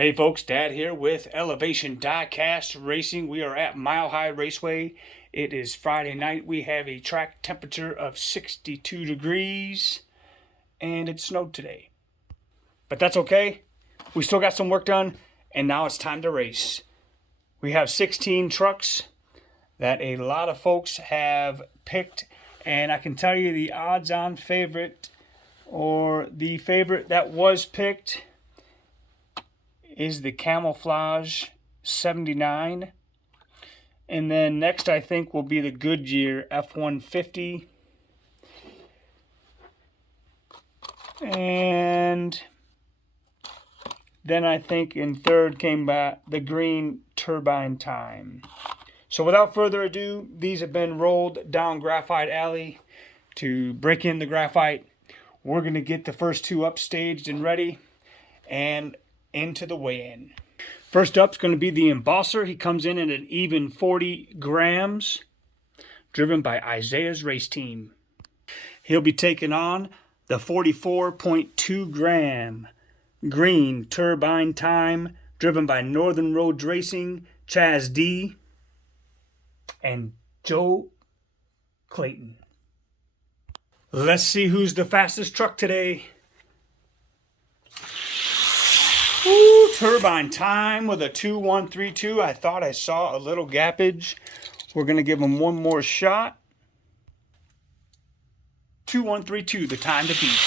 Hey folks, Dad here with Elevation Diecast Racing. We are at Mile High Raceway. It is Friday night. We have a track temperature of 62 degrees and it snowed today. But that's okay. We still got some work done and now it's time to race. We have 16 trucks that a lot of folks have picked, and I can tell you the odds-on favorite, or the favorite that was picked, is the Camouflage 79. And then next I think will be the Goodyear F-150. And then I think in third came back the Green Turbine Time. So without further ado, these have been rolled down Graphite Alley to break in the graphite. We're going to get the first two up staged and ready and into the weigh-in. First up is going to be the Embosser. He comes in at an even 40 grams, driven by Isaiah's race team. He'll be taking on the 44.2 gram Green Turbine Time, driven by Northern Roads Racing, Chaz D, and Joe Clayton. Let's see who's the fastest truck today. Ooh, Turbine Time with a 2-1-3-2. I thought I saw a little gappage. We're going to give him one more shot. 2-1-3-2, the time to beat.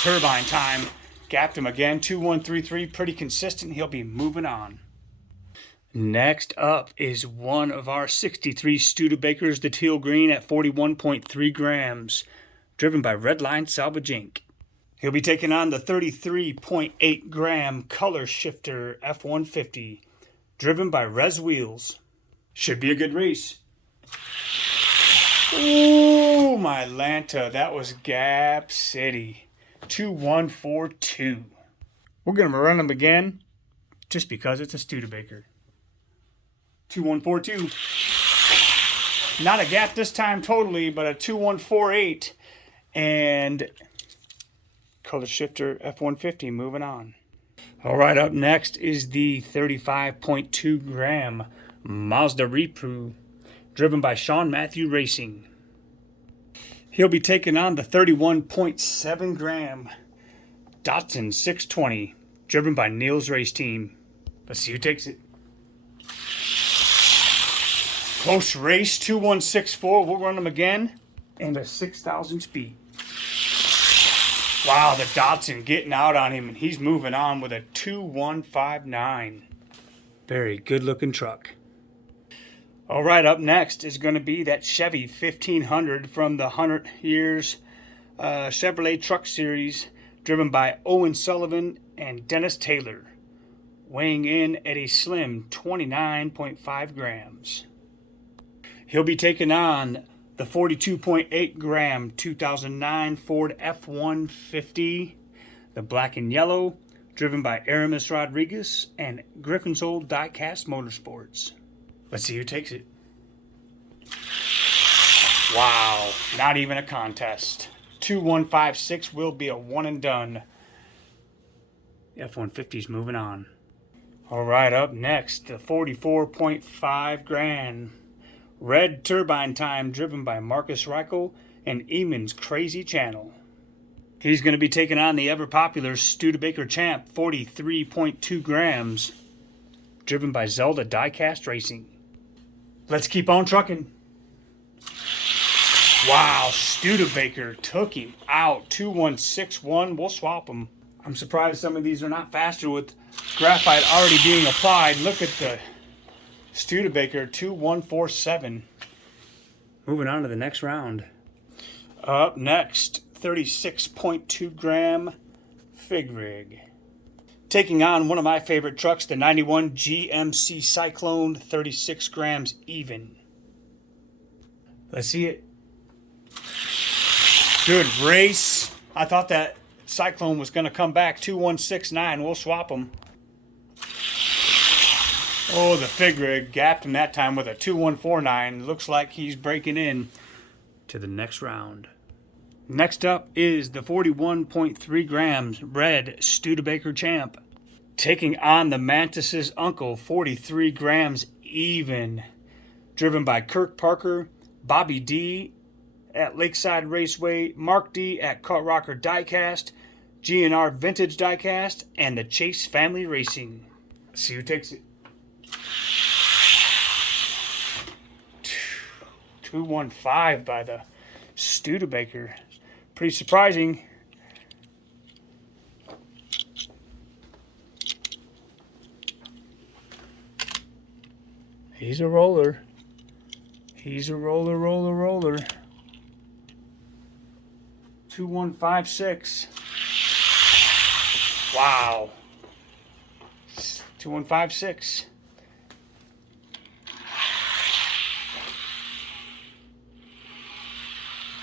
Turbine Time gapped him again. 2-1-3-3, pretty consistent. He'll be moving on. Next up is one of our 63 Studebakers, the Teal Green at 41.3 grams, driven by Redline Salvage Inc. He'll be taking on the 33.8 gram Color Shifter F-150, driven by Rez Wheels. Should be a good race. Ooh, my Lanta, that was Gap City. 2-1-4-2. We're going to run them again, just because it's a Studebaker. 2-1-4-2. Not a gap this time totally, but a 2-1-4-8. And Color Shifter F-150 moving on. All right, up next is the 35.2 gram Mazda Repro, driven by Sean Matthew Racing. He'll be taking on the 31.7 gram Datsun 620, driven by Neil's race team. Let's see who takes it. Close race, 2-1-6-4. We'll run them again, and a 6,000 speed. Wow, the Datsun getting out on him, and he's moving on with a 2-1-5-9. Very good looking truck. All right, up next is going to be that Chevy 1500 from the 100 Years Chevrolet Truck Series, driven by Owen Sullivan and Dennis Taylor, weighing in at a slim 29.5 grams. He'll be taking on the 42.8 gram 2009 Ford F-150, the black and yellow, driven by Aramis Rodriguez and Griffin's Old Diecast Motorsports. Let's see who takes it. Wow, not even a contest. 2-1-5-6 will be a one and done. The F-150's moving on. All right, up next, the 44.5 grand Red Turbine Time, driven by Marcus Reichel and Eamon's Crazy Channel. He's going to be taking on the ever-popular Studebaker Champ, 43.2 grams, driven by Zelda Diecast Racing. Let's keep on trucking. Wow, Studebaker took him out. 2-1-6-1. We'll swap them. I'm surprised some of these are not faster with graphite already being applied. Look at the Studebaker 2-1-4-7. Moving on to the next round. Up next, 36.2 gram Fig Rig. Taking on one of my favorite trucks, the 91 GMC Cyclone, 36 grams even. Let's see it. Good race. I thought that Cyclone was going to come back. 2-1-6-9. We'll swap them. Oh, the Fig Rig gapped him that time with a 2-1-4-9. Looks like he's breaking in to the next round. Next up is the 41.3 grams Red Studebaker Champ, taking on the Mantis's uncle, 43 grams even. Driven by Kirk Parker, Bobby D at Lakeside Raceway, Mark D at Kart Rocker Diecast, GNR Vintage Diecast, and the Chase Family Racing. Let's see who takes it. 215 by the Studebaker. Pretty surprising. He's a roller. He's a roller. 2156. Wow. 2156.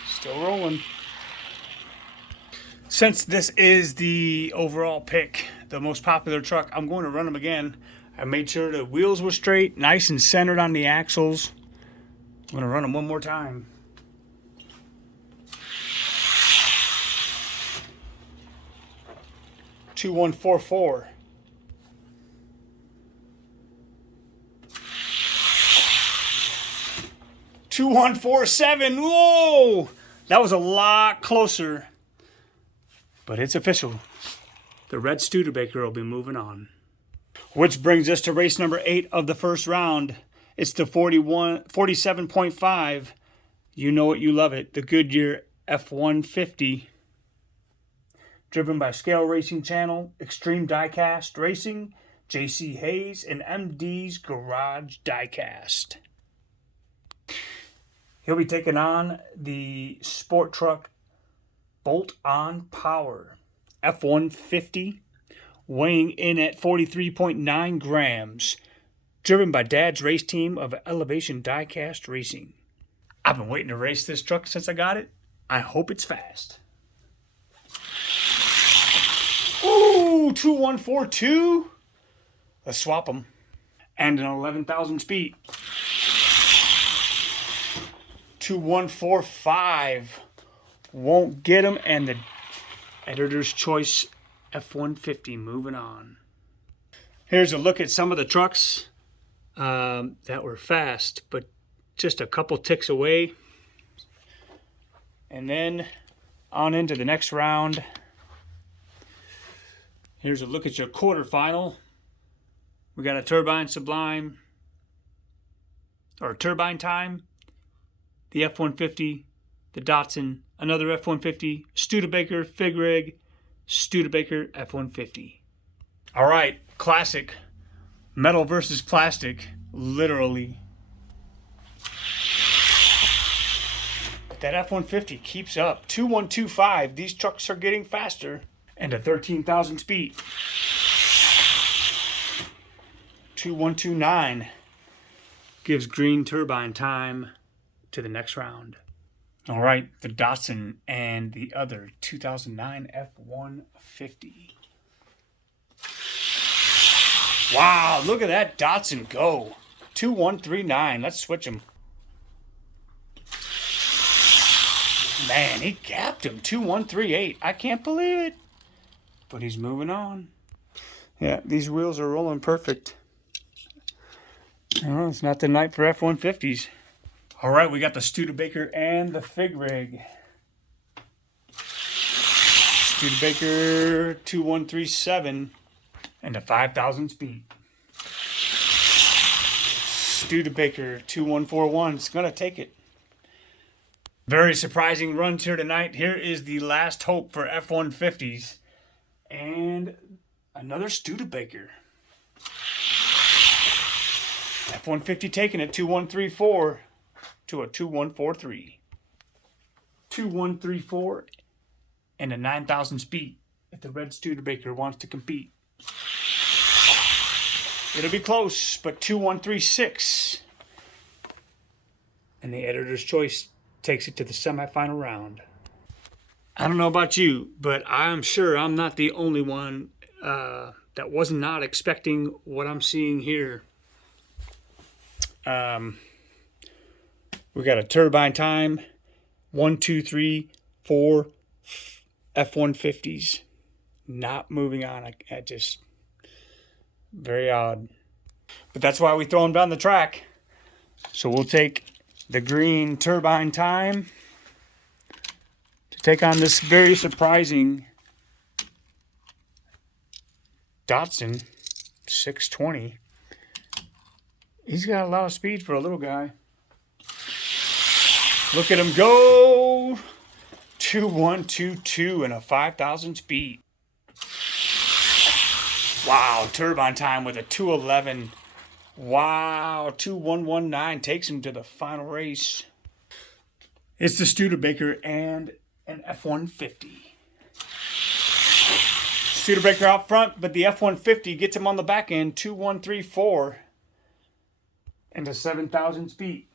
Still rolling. Since this is the overall pick, the most popular truck, I'm going to run them again. I made sure the wheels were straight, nice and centered on the axles. I'm going to run them one more time. $2144. $2147. Whoa! That was a lot closer. But it's official. The red Studebaker will be moving on. Which brings us to race number 8 of the first round. It's the 47.5. You know it, you love it. The Goodyear F-150. Driven by Scale Racing Channel, Extreme Diecast Racing, JC Hayes, and MD's Garage Diecast. He'll be taking on the Sport Truck Bolt-On Power F-150, weighing in at 43.9 grams, driven by Dad's race team of Elevation Diecast Racing. I've been waiting to race this truck since I got it. I hope it's fast. Ooh, 2142. Let's swap them. And an 11,000 speed. 2145. Won't get him, and the Editor's Choice F-150 moving on. Here's a look at some of the trucks that were fast, but just a couple ticks away. And then on into the next round. Here's a look at your quarterfinal. We got a Turbine Sublime, or Turbine Time, the F-150, the Datsun, another F-150, Studebaker, Fig Rig, Studebaker F-150. All right, classic. Metal versus plastic, literally. But that F-150 keeps up. 2125, these trucks are getting faster. And a 13,000 speed. 2129 gives Green Turbine Time to the next round. All right, the Datsun and the other 2009 F-150. Wow, look at that Datsun go. 2139. Let's switch them. Man, he gapped him. 2138. I can't believe it. But he's moving on. Yeah, these wheels are rolling perfect. Oh, it's not the night for F-150s. All right, we got the Studebaker and the Fig Rig. Studebaker 2137 and a 5,000 speed. Studebaker 2141. It's going to take it. Very surprising runs here tonight. Here is the last hope for F-150s. And another Studebaker. F-150 taking it 2134 to a 2143. 2134 and a 9,000 speed if the red Studebaker wants to compete. It'll be close, but 2136. And the Editor's Choice takes it to the semifinal round. I don't know about you, but I'm sure I'm not the only one that was not expecting what I'm seeing here. We got a Turbine Time, 1, 2, 3, 4 F-150s. Not moving on. I just Very odd. But that's why we throw them down the track. So we'll take the green turbine time to take on this very surprising Datsun 620. He's got a lot of speed for a little guy. Look at him go. 2122 and a 5,000 speed. Wow, turbine time with a 211. Wow, 2119 takes him to the final race. It's the Studebaker and an F-150. Studebaker out front, but the F-150 gets him on the back end, 2134 and a 7,000 speed.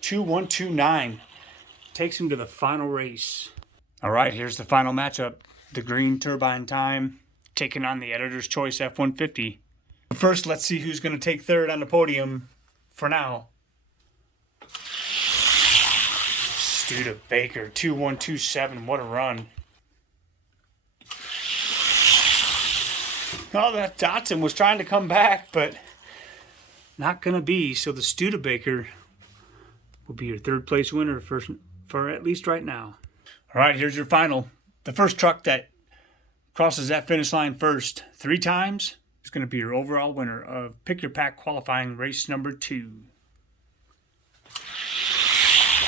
2129 takes him to the final race. All right, here's the final matchup. The green turbine time taking on the Editor's Choice F-150. First, let's see who's going to take third on the podium for now. Studebaker, 2127. What a run. Oh, that Datsun was trying to come back, but not going to be. So the Studebaker will be your third place winner for at least right now. All right, here's your final. The first truck that crosses that finish line first 3 times is going to be your overall winner of Pick Your Pack qualifying race number 2.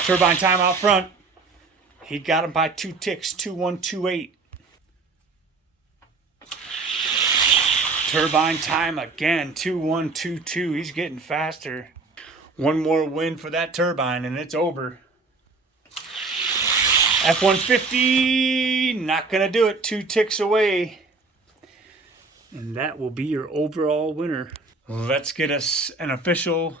Turbine time out front. He got him by 2 ticks, 2128. Turbine time again, 2122. He's getting faster. One more win for that turbine and it's over. F-150, not going to do it. 2 ticks away. And that will be your overall winner. Let's get us an official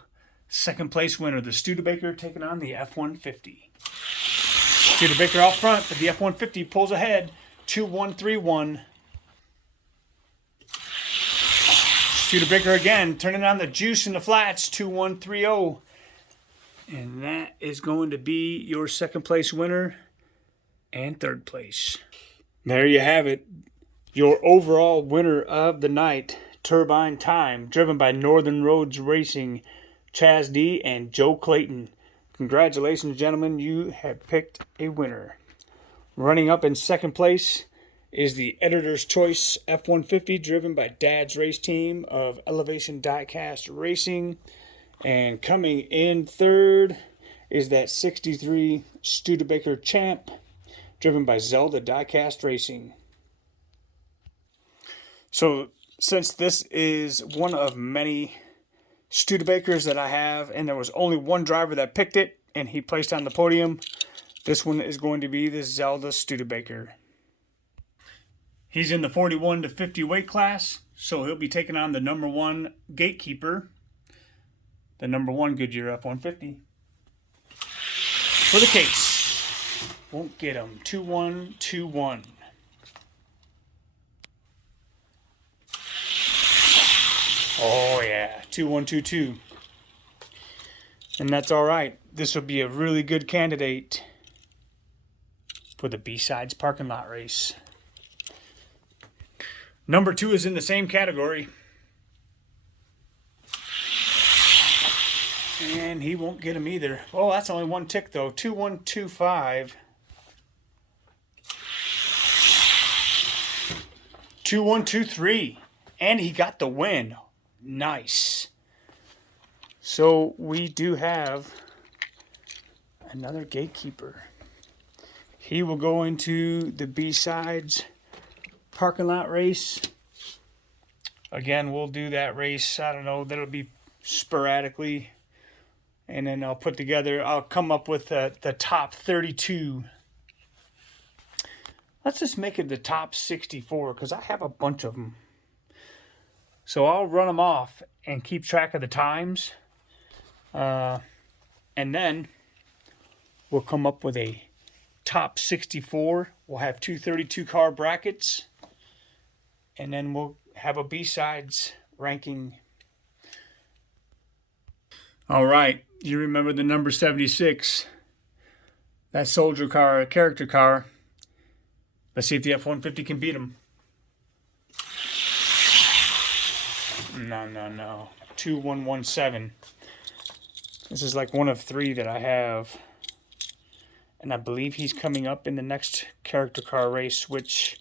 second place winner. The Studebaker taking on the F-150. Studebaker out front, but the F-150 pulls ahead. 2131. Studebaker again, turning on the juice in the flats. 2130. And that is going to be your second place winner and third place. There you have it. Your overall winner of the night, Turbine Time, driven by Northern Roads Racing, Chaz D and Joe Clayton. Congratulations, gentlemen. You have picked a winner. Running up in second place is the Editor's Choice F-150, driven by Dad's race team of Elevation Diecast Racing. And coming in third is that 63 Studebaker Champ, driven by Zelda Diecast Racing. So, since this is one of many Studebakers that I have, and there was only one driver that picked it, and he placed on the podium, this one is going to be the Zelda Studebaker. He's in the 41 to 50 weight class, so he'll be taking on the number 1 Gatekeeper, the number 1 Goodyear F-150. For the case. Won't get him. 2121. Oh, yeah. 2122. And that's all right. This will be a really good candidate for the B-Sides parking lot race. Number 2 is in the same category. And he won't get him either. Oh, that's only 1 tick, though. 2125. 2123. And he got the win. Nice. So we do have another Gatekeeper. He will go into the B-Sides parking lot race. Again, we'll do that race. I don't know. That'll be sporadically. And then I'll come up with the top 32. Let's just make it the top 64 because I have a bunch of them. So I'll run them off and keep track of the times. And then we'll come up with a top 64. We'll have 2 32-car brackets. And then we'll have a B-Sides ranking. All right. You remember the number 76. That soldier car, a character car. Let's see if the F-150 can beat him. No. 2117. This is like one of 3 that I have. And I believe he's coming up in the next character car race, which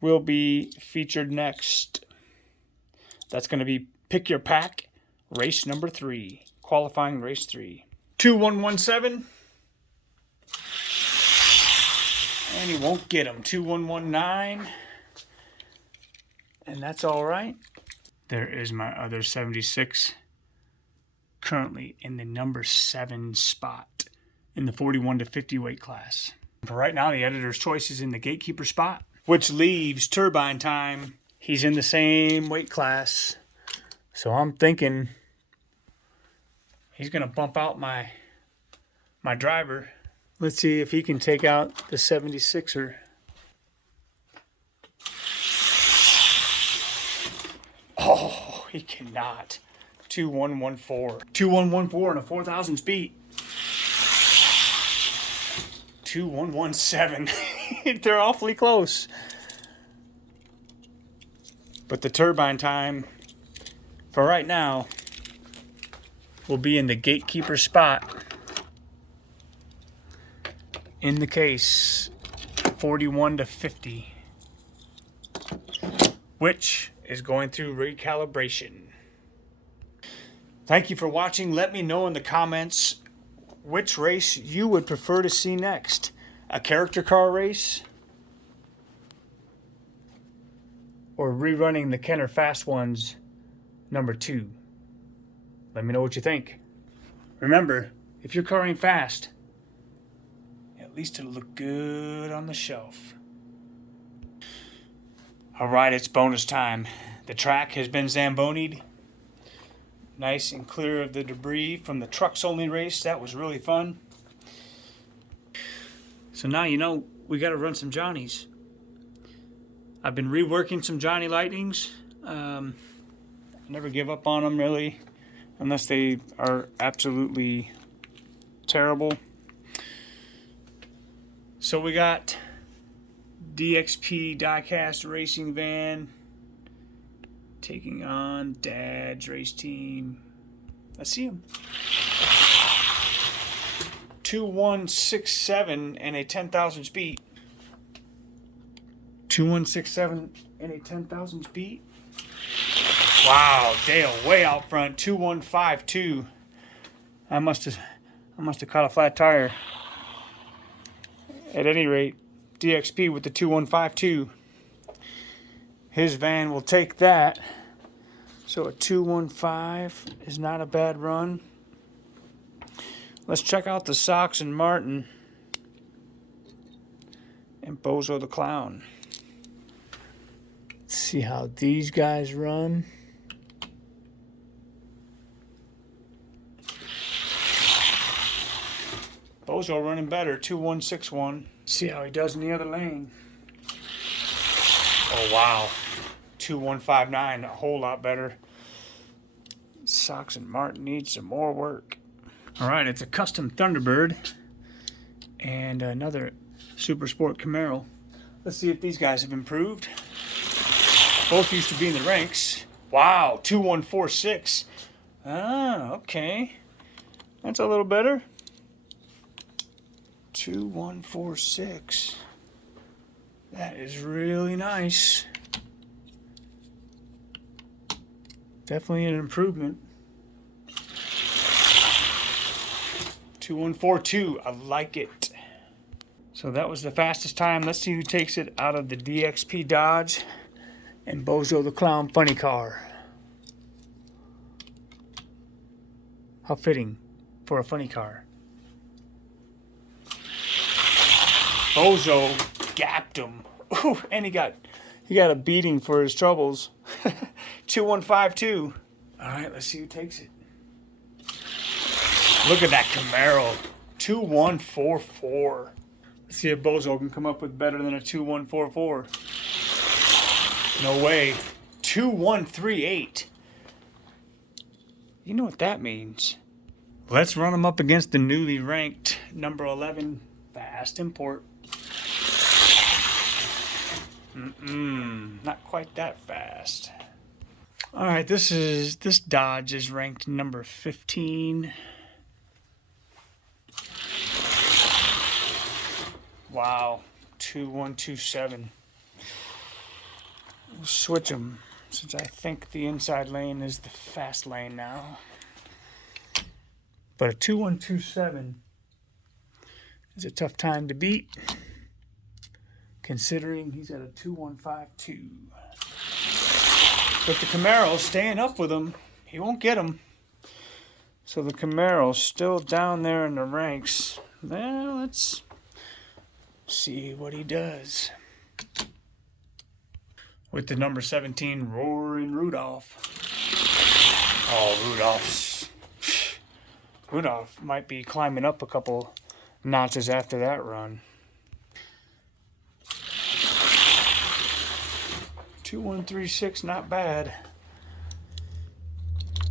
will be featured next. That's going to be Pick Your Pack, race number 3. Qualifying race 3. 2117. And he won't get him. 2119. And that's all right. There is my other 76. Currently in the number 7 spot in the 41 to 50 weight class. For right now, the editor's choice is in the gatekeeper spot, which leaves Turbine Time. He's in the same weight class. So I'm thinking he's going to bump out my driver. Let's see if he can take out the 76er. Oh, he cannot. 2114. 2114 and a 4,000 speed. 2117. They're awfully close. But the Turbine Time, for right now, will be in the gatekeeper spot. In the case, 41 to 50. Which is going through recalibration. Thank you for watching. Let me know in the comments which race you would prefer to see next. A character car race? Or rerunning the Kenner Fast Ones number 2? Let me know what you think. Remember, if your car ain't fast, at least it'll look good on the shelf. Alright, it's bonus time. The track has been Zambonied. Nice and clear of the debris from the trucks only race. That was really fun. So now you know we got to run some Johnnies. I've been reworking some Johnny Lightnings. I never give up on them really, unless they are absolutely terrible. So we got DXP Diecast Racing Van taking on Dad's race team. Let's see him. 2167 and a 10,000 speed. 2167 and a 10,000 speed. Wow, Dale way out front. 2152. I must have caught a flat tire. At any rate, DXP with the 2152. His van will take that. So a 215 is not a bad run. Let's check out the Sox and Martin and Bozo the Clown. Let's see how these guys run. Bozo running better, 2161. See how he does in the other lane. Oh wow, 2159, a whole lot better. Sox and Martin need some more work. All right, it's a custom Thunderbird and another Super Sport Camaro. Let's see if these guys have improved. Both used to be in the ranks. Wow, 2146. Ah, okay. That's a little better. 2146. That is really nice. Definitely an improvement. 2142. I like it. So that was the fastest time. Let's see who takes it out of the DXP Dodge and Bozo the Clown funny car. How fitting for a funny car. Bozo gapped him. Ooh, and he got a beating for his troubles. 2152. All right, let's see who takes it. Look at that Camaro. 2144. Let's see if Bozo can come up with better than a 2144. No way. 2138. You know what that means. Let's run him up against the newly ranked number 11 Fast Import. Not quite that fast. All right, this Dodge is ranked number 15. Wow, 2127. We'll switch them since I think the inside lane is the fast lane now. But a 2127 is a tough time to beat, considering he's at a 2152. But the Camaro's staying up with him. He won't get him. So the Camaro's still down there in the ranks. Well, let's see what he does. With the number 17, Roaring Rudolph. Oh, Rudolph might be climbing up a couple notches after that run. 2136, not bad.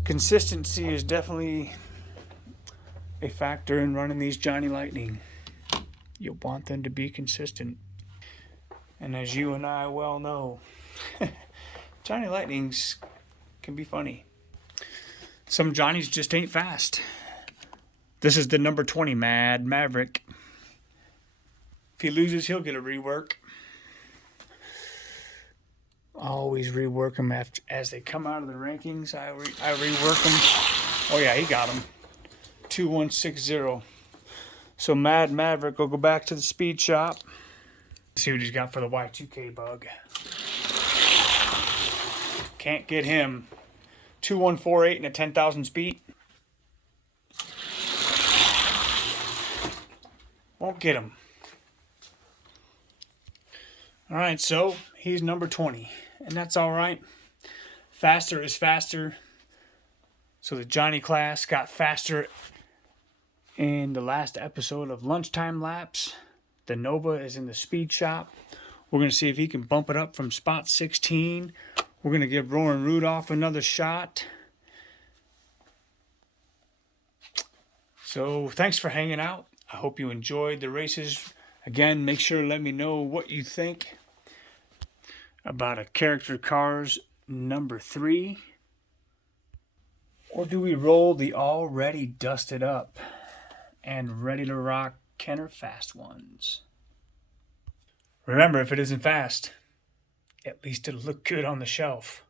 Consistency is definitely a factor in running these Johnny Lightning. You'll want them to be consistent. And as you and I well know, Johnny Lightnings can be funny. Some Johnnies just ain't fast. This is the number 20, Mad Maverick. If he loses, he'll get a rework. Always rework them as they come out of the rankings. I rework them. Oh yeah, he got him. 2160. So Mad Maverick will go back to the speed shop. See what he's got for the Y2K bug. Can't get him. 2148 and a 10,000 speed. Won't get him. All right, so he's number 20, and that's all right. Faster is faster. So the Johnny class got faster in the last episode of Lunchtime Laps. The Nova is in the speed shop. We're going to see if he can bump it up from spot 16. We're going to give Roaring Rudolph another shot. So thanks for hanging out. I hope you enjoyed the races. Again, make sure to let me know what you think about a Character Cars number 3. Or do we roll the already dusted up and ready to rock Kenner Fast ones? Remember, if it isn't fast, at least it'll look good on the shelf.